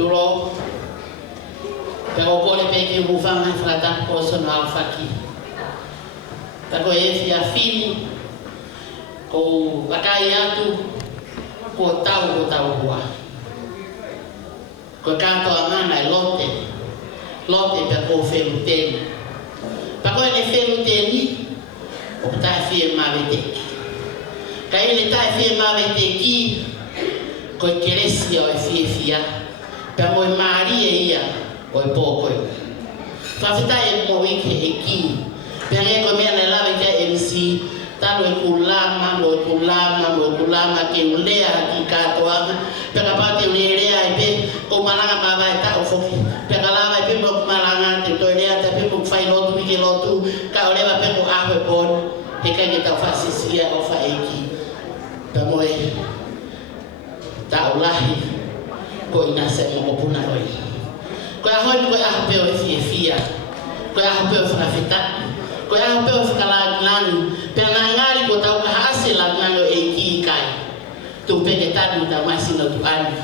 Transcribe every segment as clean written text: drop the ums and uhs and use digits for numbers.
tulo pero ko le peki ufang ha fratan ko son alfaki ta ko e fia fini ko akai atu ko tau hua ko kanto amana lote pe ko feluteni pa ko ne feluteni o ta fie mavete kai le ta fie mavete ki ko keresia o fia pe mo maria ia o poco fa fita e mo wiki e ki pe ne ko me na lava ke MC talo e kulama ke ulea ki katoa pe ka pate ulea e pe ko malanga mava ta o foki pe ka lava e pe mo malanga te to lea te pe mo fai lotu ki lotu ka oleva pe ko aho e bon e ka ke ta fasisia o fa e ki pe mo e ta ulahi ko ina se mo puna roi ko a hoi ko a pe o fia ko a pe o fa fita ko a pe o fa la nani pe na ngari ko tau ka hase la ngano e ki kai tu pe ke tadu ta masino tu ani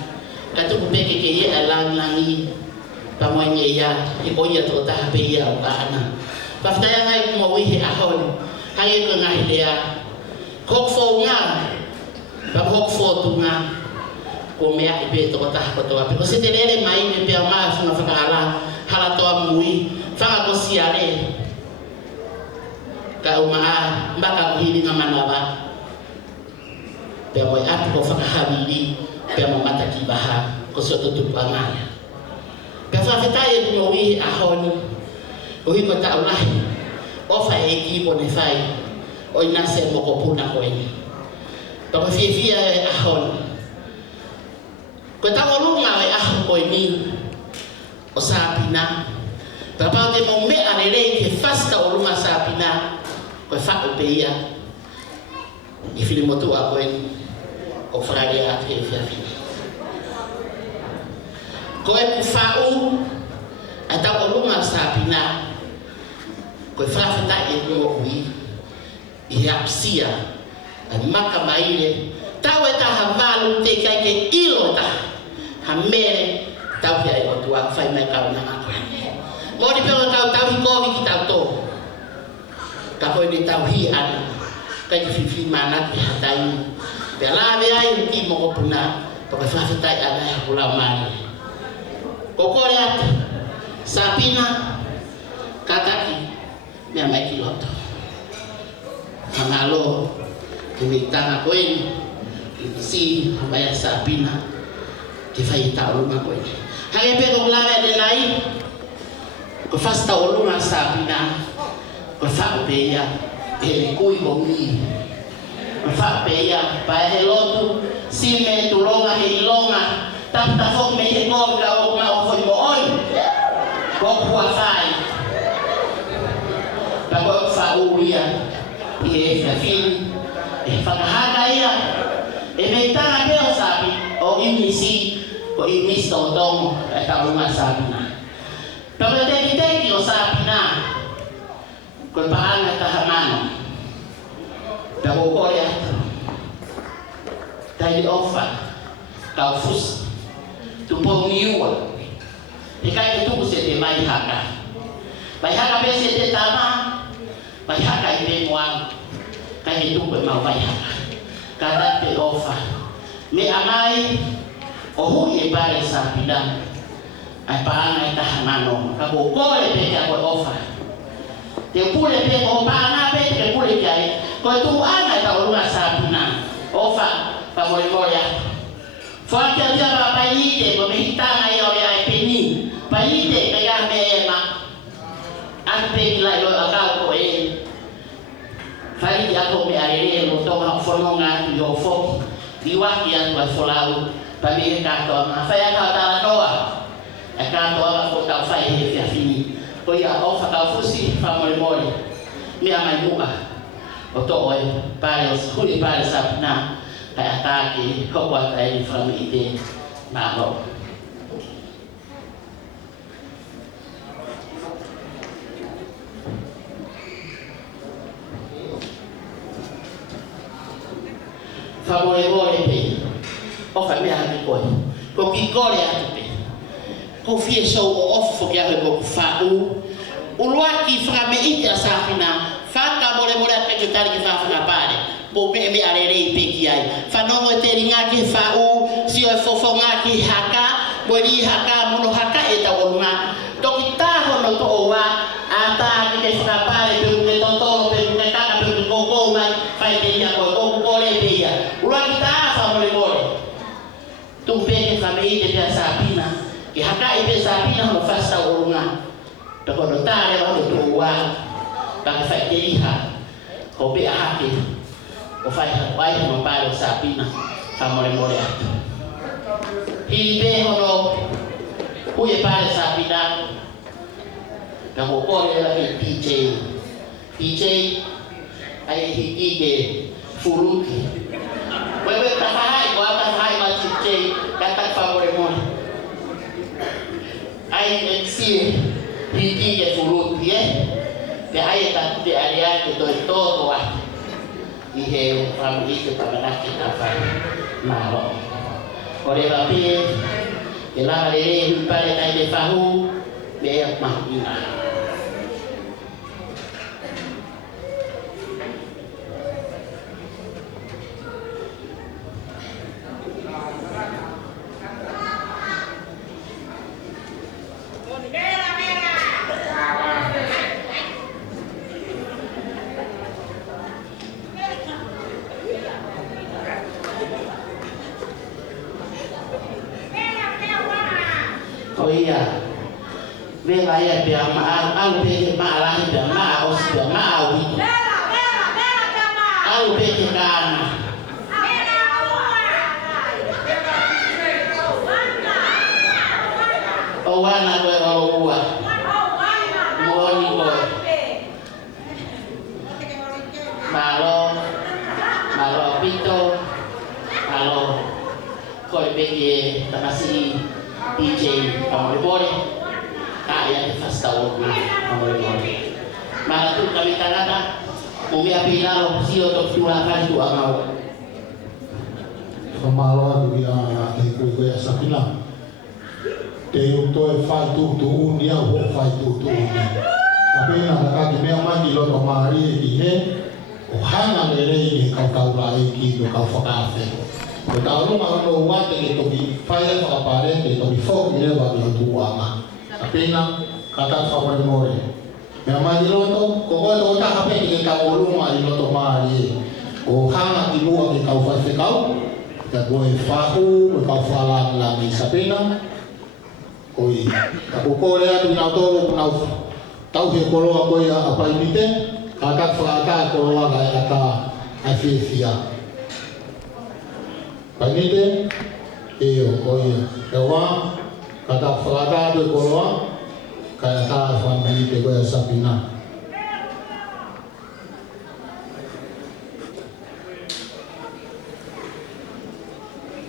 ka tu pe ke ye alang langi pa mo nye ya e ko ya to ta pe ya o ka ana pa fita ya ngai mo wi he a hoi hai ko ngai dia ko fo nga pa ko fo tu nga ko mea i pe to ta ko to pe ko se te lele mai me pe ma fa fa hala to mui fa ko siare ka uma mbaka hili ngamana ba pe mo atu ko fa habili pe mo mata ki baha ko so to tu pangaya pe fa fita e mo wi a honi o hi ko ta ulai o fa e ki bo ne fai o ina se mo ko puna ko ni to ko fi a honi ko ta olunga e aho ko ni o sapina papa te mo me anele ke fasta olunga sapina ko fa o peia e fili motu a ko ni o frage a te fia fini ko e ku fa u ata olunga sapina ko fa fata e mo wi e apsia a maka maile tawe ta havalu te kai ke ilota hamere tau ya o tua fai mai ka na ka mo di pelo tau hi ko ki tau to ka ko ni tau hi ana ka ki fi mana ki hatai pe la ve ai ki mo ko puna to ka fa ta ana hula mani ko ko ya sapina kakaki me mai ki loto hamalo ki tanga ko si bayar sapina ke fai ta olunga ko ni hage pe ko lava de nai ko fasta olunga sapina ko fa pe ya e kui ko ni ko fa pe ya pa e lotu si me tu longa he longa tanta fo me e ko ga o ma o fo mo oi ko kwa fai pa ko fa uria e fa fin e fa haga ia e me tanga pe o sapi o inisi ko inis tong e ta rumah sapina pero te o sapina ko paanga ta hamano pero ko ya tai ofa ka fus tu po miwa e kai tu se te mai haka pe se te tama mai haka i pe moa kai tu pe mau mai haka kada pe ofa me amai o hui e pare sapina ai paanga i tahanano ka ko le pe ka ko ofa te pule pe ko paanga pe te pule kai ko tu ana ta olunga sapina ofa pa mo ya fa ke dia ba pa ite ko me hitanga yo ya e peni pa ite pe ga me ma an pe la yo aka ko e fai ya ko me arere mo to ha fononga yo fo diwa ya wa folau pa mi ka to ma fa ya ka ta toa e ka to ko ta fai he fia fini ko ya ofa ka fusi fa mo mi ama muka o to o pare huli pare sapna ka ataki ko kwa tai from ite na lo favore pe o fa mi ha ko ki ko ya pe ko fie so off fo kia ko fa'u ulua ki frame ite asafina faka mole ke jutari ki fa pare po me arere pe ki ai fa no mo te ringa ki fa'u si o fofo nga ki haka boli haka muno haka eta wonga to kita hono to owa ata ki te fra pare pe me toto pe me kaka pe ko mai fa te ya ko le pe ya ulua kita fa mole tu pe ki frame ite pe asafina ki haka ipe asafina hono fasta wonga to kono tare ba to wa ba fa te iha ko be hake o fai wai no pare sapina fa mole atu hibe hono uye pare sapina na ko kole la PJ ai hiki ke furuki wewe tafahai kwa tafahai ma PJ kata fa mole ai MC hiki ke furuki te ai ta te area ke to wa ihe family itu pada kita malo oleh bapi ela lele pada tai de fahu be mahina oh iya wilayah biar maaf be malah biar maaf biar maaf itu aku be kan oh wana gue gua moni boy malo pito malo koi be tamasi DJ kamu boleh kaya fasta wona kamu boleh malah tu kami tanada umi api nalo sio to dua kali dua mau famalo dia ku ya sapina te to fai tu unia ho fai tu sapina ka ki me magi lo to mari ki he o hana le re ki ka lai ki lo ka fokafe o tau ma no wa te to bi fai fa pare te to bi fo ki le wa lo tu ama sapina kata fa more me magi lo to ko to ta ha pe ki ka o lu ma lo to mari o hana ki lu ki ka fa fe ka ka boe fahu ka fala la ni sapina oi ka ko le atu na to na tau he ko lo ko ya apa imite ka fa ka ko lo ga ata afisia panite oi ewa ka fa ka do ko lo ka ta fa ni te ko ya sapina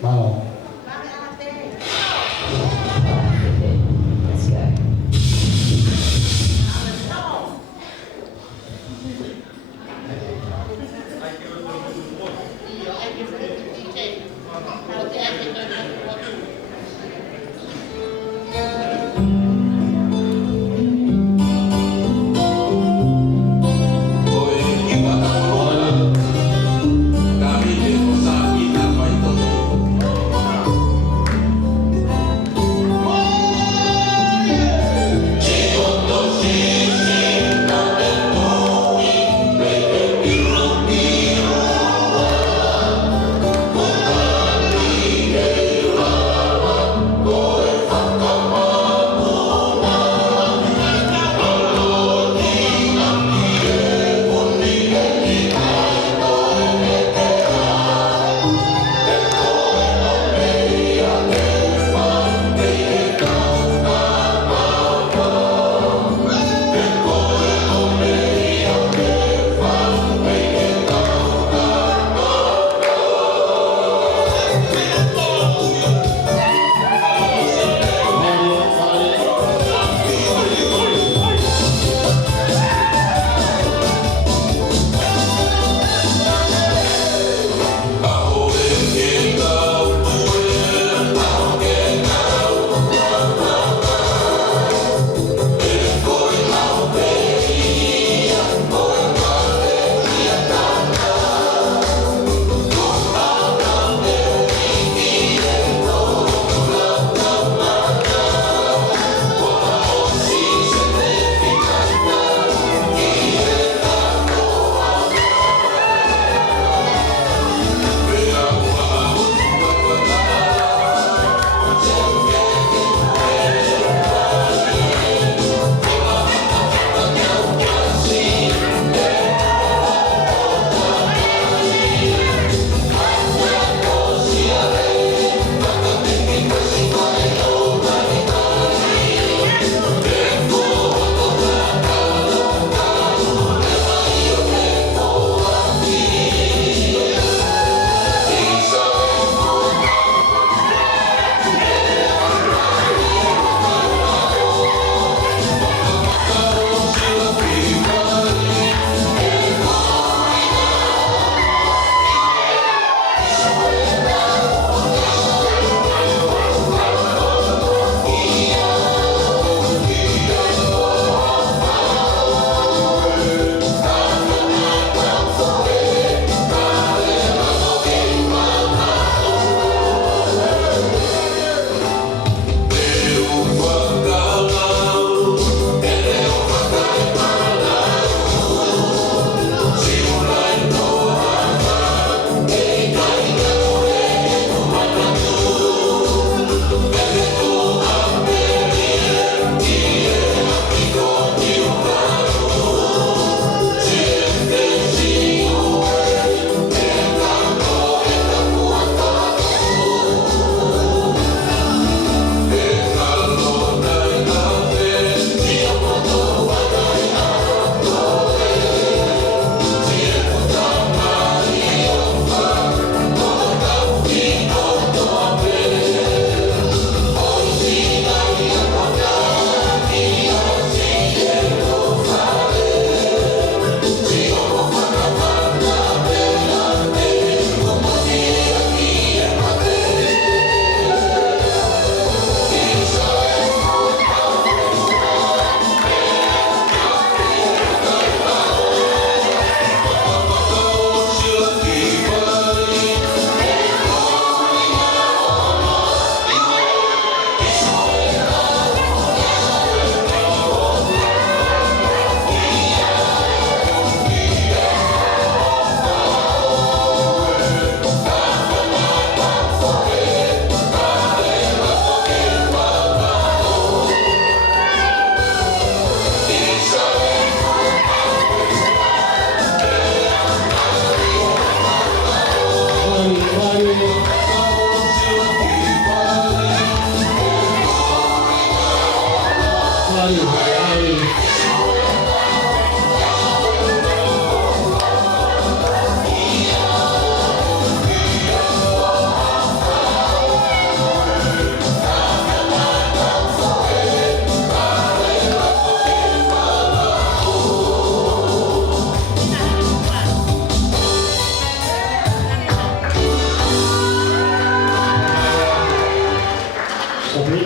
mau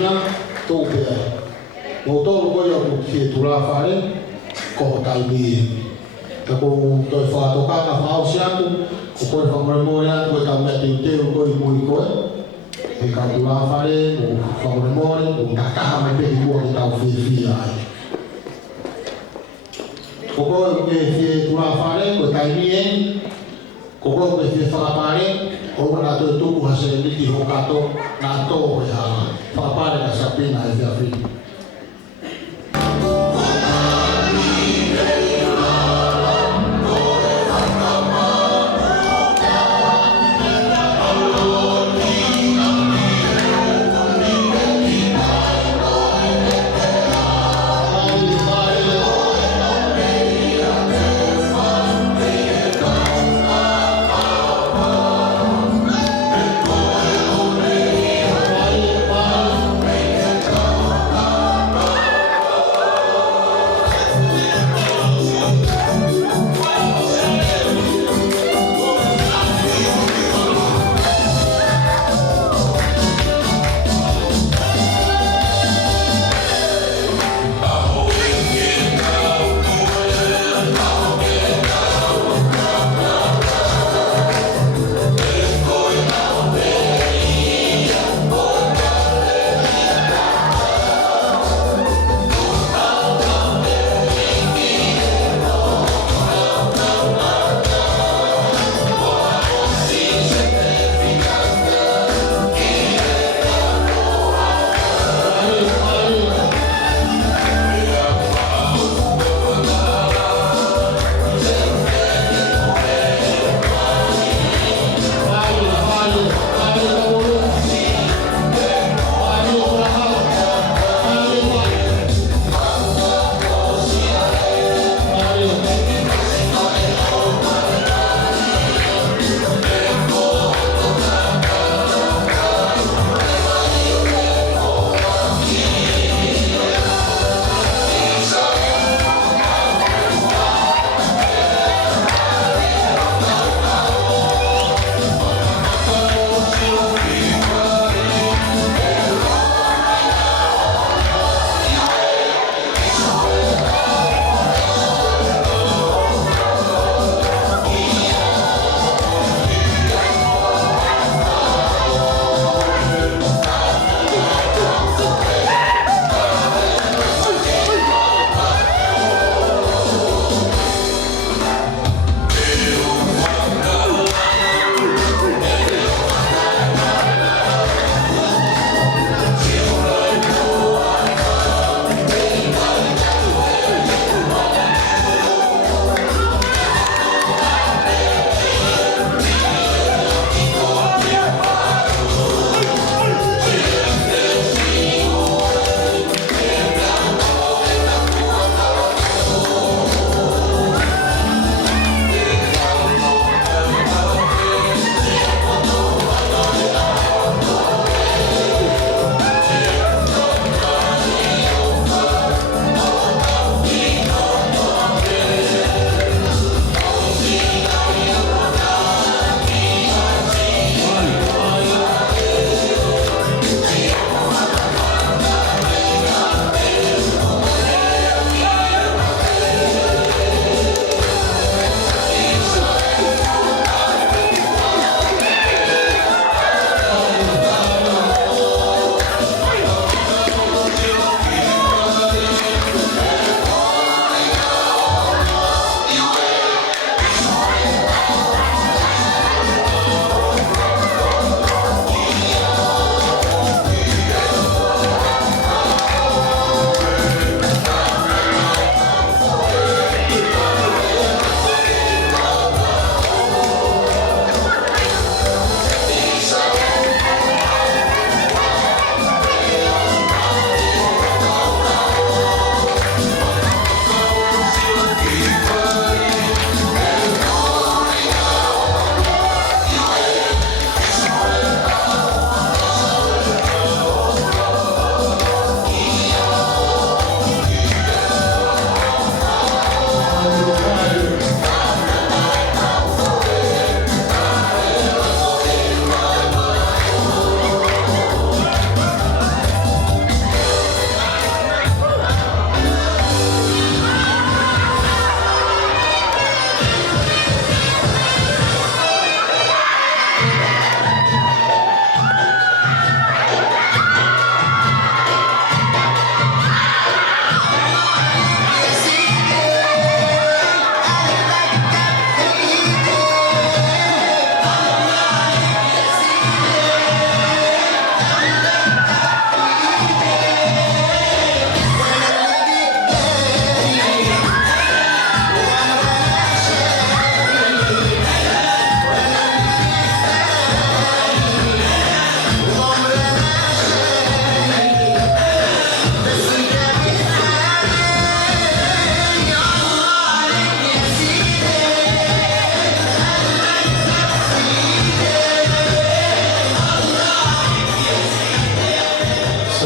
Sapina tō pēa. Mō tōru koe au ki tu la whare, ko tai mie. Ka ko toi whātoka ka whāo si atu, ko koe whamore mōre atu e ka mea te uteo koe i mui koe. E ka tu la whare, ko whamore mōre, ko ka kaha mai pehi kua ki tau whia ai. Ko koe ke whia tu la whare, ko tai mie, ko koe ke whia whakapare, o wana toi tuku hase niki ho kato, nā tō e ha whakapare ka Sapina e whia